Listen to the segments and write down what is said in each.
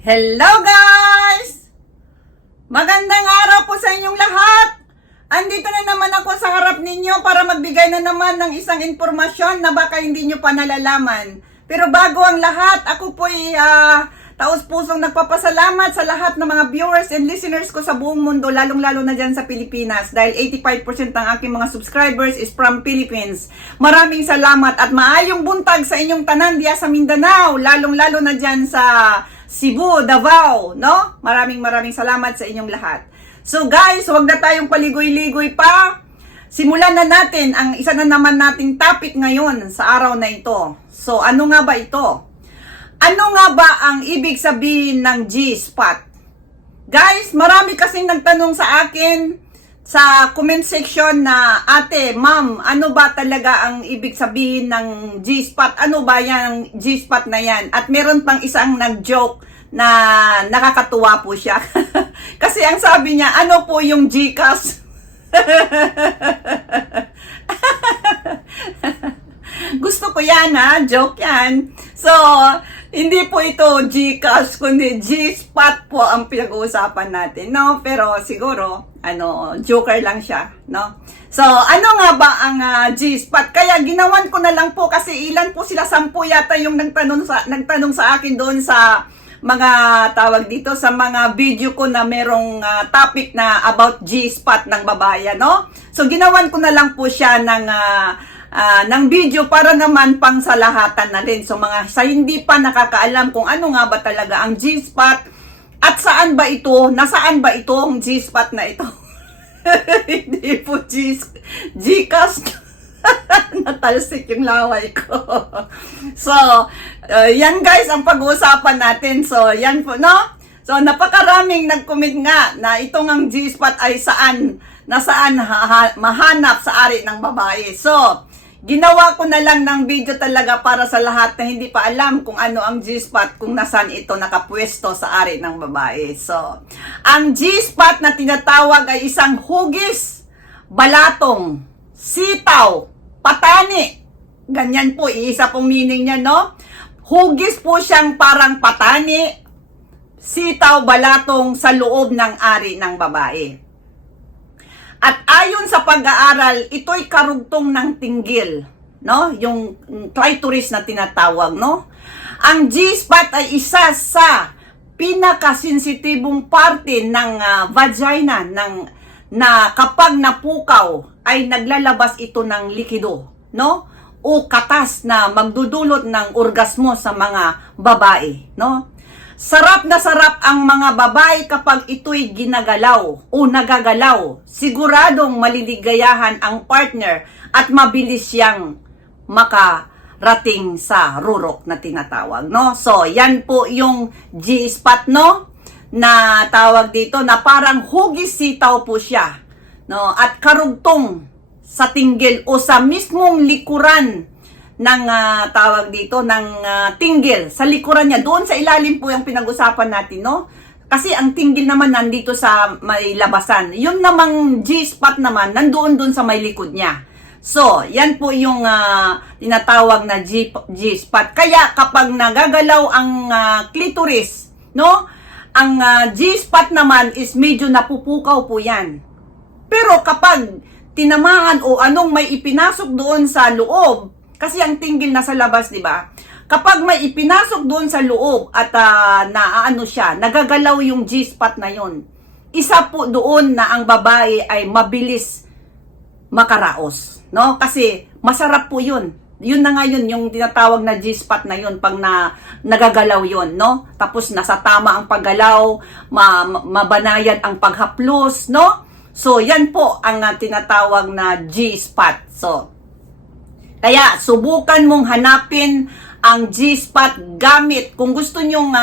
Hello guys! Magandang araw po sa inyong lahat! Andito na naman ako sa harap ninyo para magbigay na naman ng isang impormasyon na baka hindi nyo pa nalalaman. Pero bago ang lahat, ako po'y taos-pusong nagpapasalamat sa lahat ng mga viewers and listeners ko sa buong mundo, lalong-lalo na dyan sa Pilipinas. Dahil 85% ng aking mga subscribers is from Philippines. Maraming salamat at maayong buntag sa inyong tanan diya sa Mindanao, lalong-lalo na dyan sa Cebu, Davao, no? Maraming salamat sa inyong lahat. So guys, huwag na tayong paligoy-ligoy pa. Simulan na natin ang isa na naman nating topic ngayon sa araw na ito. So ano nga ba ito? Ano nga ba ang ibig sabihin ng G-spot? Guys, marami kasing nagtanong sa akin sa comment section na, ate, ma'am, ano ba talaga ang ibig sabihin ng G-spot? Ano ba yung G-spot na yan? At meron pang isang nag-joke na nakakatuwa po siya. Kasi ang sabi niya, ano po yung Gcash? Gusto ko yan, ha? Joke yan. So, hindi po ito Gcash, kundi G-spot po ang pinag-uusapan natin, no? Pero siguro, joker lang siya, no? So, ano nga ba ang G-spot? Kaya ginawan ko na lang po kasi ilan po sila, 10 yata yung nagtanong sa akin doon sa mga tawag dito, sa mga video ko na merong topic na about G-spot ng babae, no? So, ginawan ko na lang po siya ng video para naman pang salahatan na rin. So mga sa hindi pa nakakaalam kung ano nga ba talaga ang G-spot at saan ba ito, nasaan ba ito ang G-spot na ito. Hindi po Gcash. Natalsik yung laway ko. So, yan guys ang pag-uusapan natin. So, yan po, no? So, napakaraming nag-comment nga na itong ang G-spot ay nasaan mahanap sa ari ng babae. So, ginawa ko na lang ng video talaga para sa lahat na hindi pa alam kung ano ang G-spot, kung nasaan ito nakapwesto sa ari ng babae. So, ang G-spot na tinatawag ay isang hugis, balatong, sitaw, patani. Ganyan po, iisa pong meaning niya, no? Hugis po siyang parang patani, sitaw, balatong sa loob ng ari ng babae. At ayon sa pag-aaral, ito'y karugtong ng tinggil, no? Yung clitoris na tinatawag, no? Ang G-spot ay isa sa pinakasensitibong parte ng vagina na kapag napukaw ay naglalabas ito ng likido, no? O katas na magdudulot ng orgasmo sa mga babae, no? Sarap na sarap ang mga babae kapag ito'y ginagalaw o nagagalaw. Siguradong maliligayahan ang partner at mabilis siyang makarating sa rurok na tinatawag, no? So, yan po yung G-spot, no? Na tawag dito na parang hugis sitaw po siya, no? At karugtong sa tinggil o sa mismong likuran ng tawag dito ng tinggil, sa likuran niya, doon sa ilalim po yung pinag-usapan natin, no? Kasi ang tinggil naman nandito sa may labasan. Yung namang G-spot naman nandoon doon sa may likod niya. So, yan po yung tinatawag na G-spot. Kaya kapag nagagalaw ang clitoris, no? Ang G-spot naman is medyo napupukaw po yan. Pero kapag tinamaan o anong may ipinasok doon sa loob, kasi ang tinggil nasa labas, di ba? Kapag may ipinasok doon sa loob at siya, nagagalaw yung G-spot na yon. Isa po doon na ang babae ay mabilis makaraos, no? Kasi masarap po yun. Yun na nga yun, yung tinatawag na G-spot na yun, pag nagagalaw yun, no? Tapos nasa tama ang paggalaw, mabanayad ang paghaplos, no? So, yan po ang tinatawag na G-spot. So, kaya, subukan mong hanapin ang G-spot gamit. Kung gusto nyong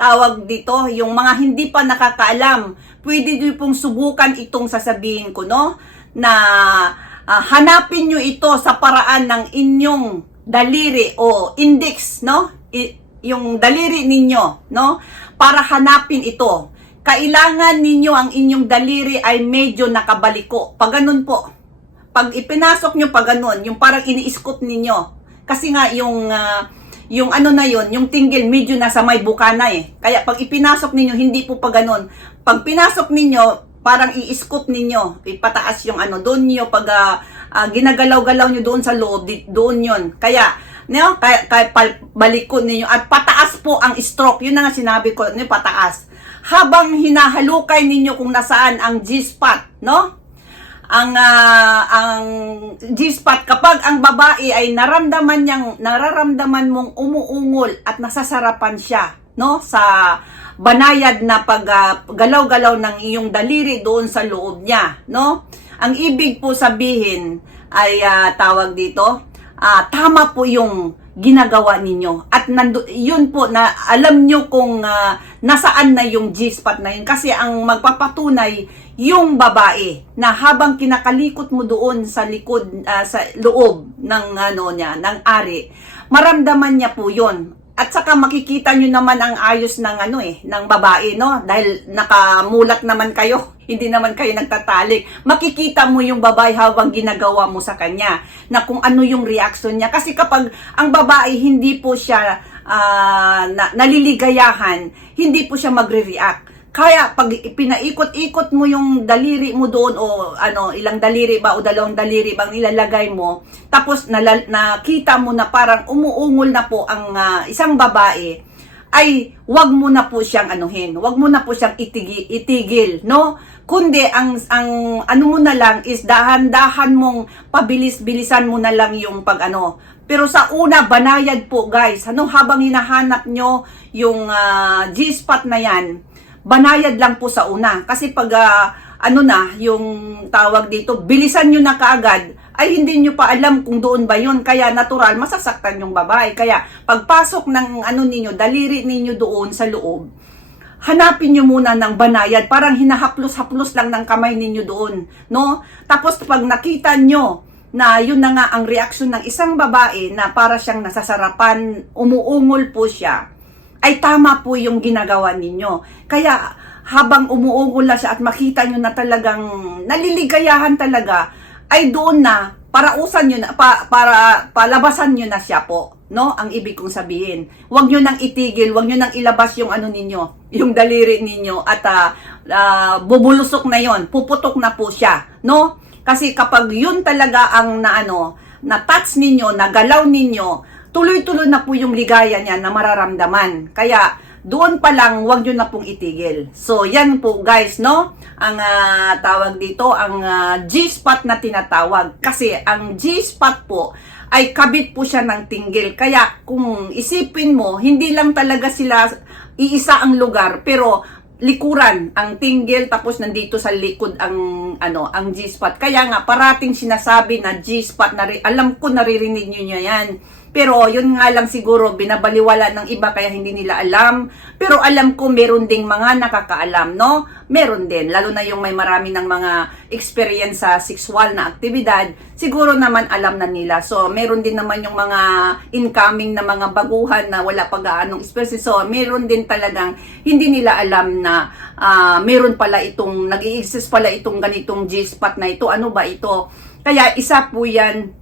tawag dito, yung mga hindi pa nakakaalam, pwede nyo pong subukan itong sasabihin ko, no? Na hanapin nyo ito sa paraan ng inyong daliri o index, no? Yung daliri ninyo, no? Para hanapin ito. Kailangan ninyo ang inyong daliri ay medyo nakabaliko. Pag ganun po. Pag ipinasok nyo pag ganun, yung parang ini-scoop ninyo. Kasi nga yung yung ano na yon, yung tinggil medyo nasa may buka na eh. Kaya pag ipinasok ninyo, hindi po pa ganun. Pag pinasok ninyo, parang i-scoop ninyo, ipataas yung ano, doon nyo, pag ginagalaw-galaw nyo doon sa loob, doon yon. Kaya, no, kaya balikon ninyo, at pataas po ang stroke, yun na nga sinabi ko, pataas. Habang hinahalukay ninyo kung nasaan ang G-spot, no? Ang G-spot, kapag ang babae ay nararamdaman mong umuungol at nasasarapan siya, no, sa banayad na galaw-galaw ng iyong daliri doon sa loob niya, no? Ang ibig po sabihin ay tawag dito, tama po yung ginagawa ninyo, at yun po na alam nyo kung nasaan na yung G-spot na yun, kasi ang magpapatunay yung babae na habang kinakalikot mo doon sa likod, sa loob ng ano niya, ng ari, maramdaman niya po yun. At saka makikita nyo naman ang ayos ng ano ng babae, no? Dahil nakamulat naman kayo, hindi naman kayo nagtatalik. Makikita mo yung babae habang ginagawa mo sa kanya, na kung ano yung reaction niya. Kasi kapag ang babae hindi po siya naliligayahan, hindi po siya magre-react. Kaya pag pinaikot-ikot mo yung daliri mo doon, o ano, ilang daliri ba o dalawang daliri bang ilalagay mo, tapos nakita mo na parang umuungol na po ang isang babae, ay wag mo na po siyang anuhin, wag mo na po siyang itigil, no? Kundi ang ano mo na lang is dahan-dahan mong pabilis-bilisan mo na lang yung pag ano. Pero sa una, banayad po guys, ano, habang hinahanap nyo yung G-spot na yan, banayad lang po sa una. Kasi pag ano na, yung tawag dito, bilisan nyo na kaagad, ay hindi nyo pa alam kung doon ba yun. Kaya natural, masasaktan yung babae. Kaya pagpasok ng ano ninyo, daliri ninyo doon sa loob, hanapin nyo muna ng banayad. Parang hinahaplos-haplos lang ng kamay ninyo doon, no? Tapos pag nakita nyo na yun na nga ang reaksyon ng isang babae na para siyang nasasarapan, umuungol po siya, ay tama po yung ginagawa ninyo. Kaya habang umuungol na siya at makita nyo na talagang naliligayahan talaga, ay doon na, parausan nyo na, para palabasan nyo na siya po, no? Ang ibig kong sabihin. Huwag nyo nang itigil, huwag nyo nang ilabas yung ano ninyo, yung daliri ninyo, at bubulusok na yon, puputok na po siya, no? Kasi kapag yun talaga ang na-touch ninyo, nagalaw ninyo, tuloy-tuloy na po yung ligaya niya na mararamdaman. Kaya, doon pa lang, huwag nyo na pong itigil. So, yan po guys, no? Ang tawag dito, ang G-spot na tinatawag. Kasi, ang G-spot po, ay kabit po siya ng tinggil. Kaya, kung isipin mo, hindi lang talaga sila iisa ang lugar, pero likuran ang tinggil, tapos nandito sa likod ang ang G-spot. Kaya nga parating sinasabi na G-spot, alam ko naririnig niyo yan. Pero yun nga lang siguro binabaliwala ng iba kaya hindi nila alam. Pero alam ko meron ding mga nakakaalam, no? Meron din, lalo na yung may marami ng mga experience sa sexual na aktibidad, siguro naman alam na nila. So meron din naman yung mga incoming na mga baguhan na wala pa gaanong experience. So meron din talagang hindi nila alam na meron pala itong, nag-i-exist pala itong ganitong G-spot na ito. Ano ba ito? Kaya isa po yan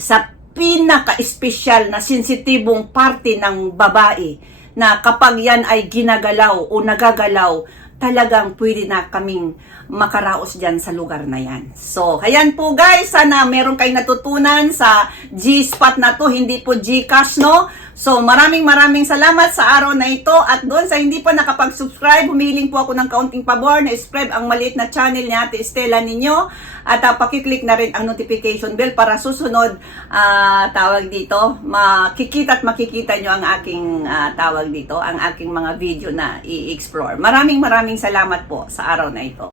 sa pinaka-espesyal na sensitibong parte ng babae, na kapag yan ay ginagalaw o nagagalaw, talagang pwede na kaming makaraos dyan sa lugar na yan. So, ayan po guys, sana meron kayong natutunan sa G-spot na to, hindi po Gcash, no? So, maraming salamat sa araw na ito. At doon sa hindi pa nakapag-subscribe, humiling po ako ng kaunting pabor na subscribe ang maliit na channel ni Ate Estela ninyo. At pakiclick na rin ang notification bell para susunod, tawag dito, makikita nyo ang aking, tawag dito, ang aking mga video na i-explore. Maraming salamat po sa araw na ito.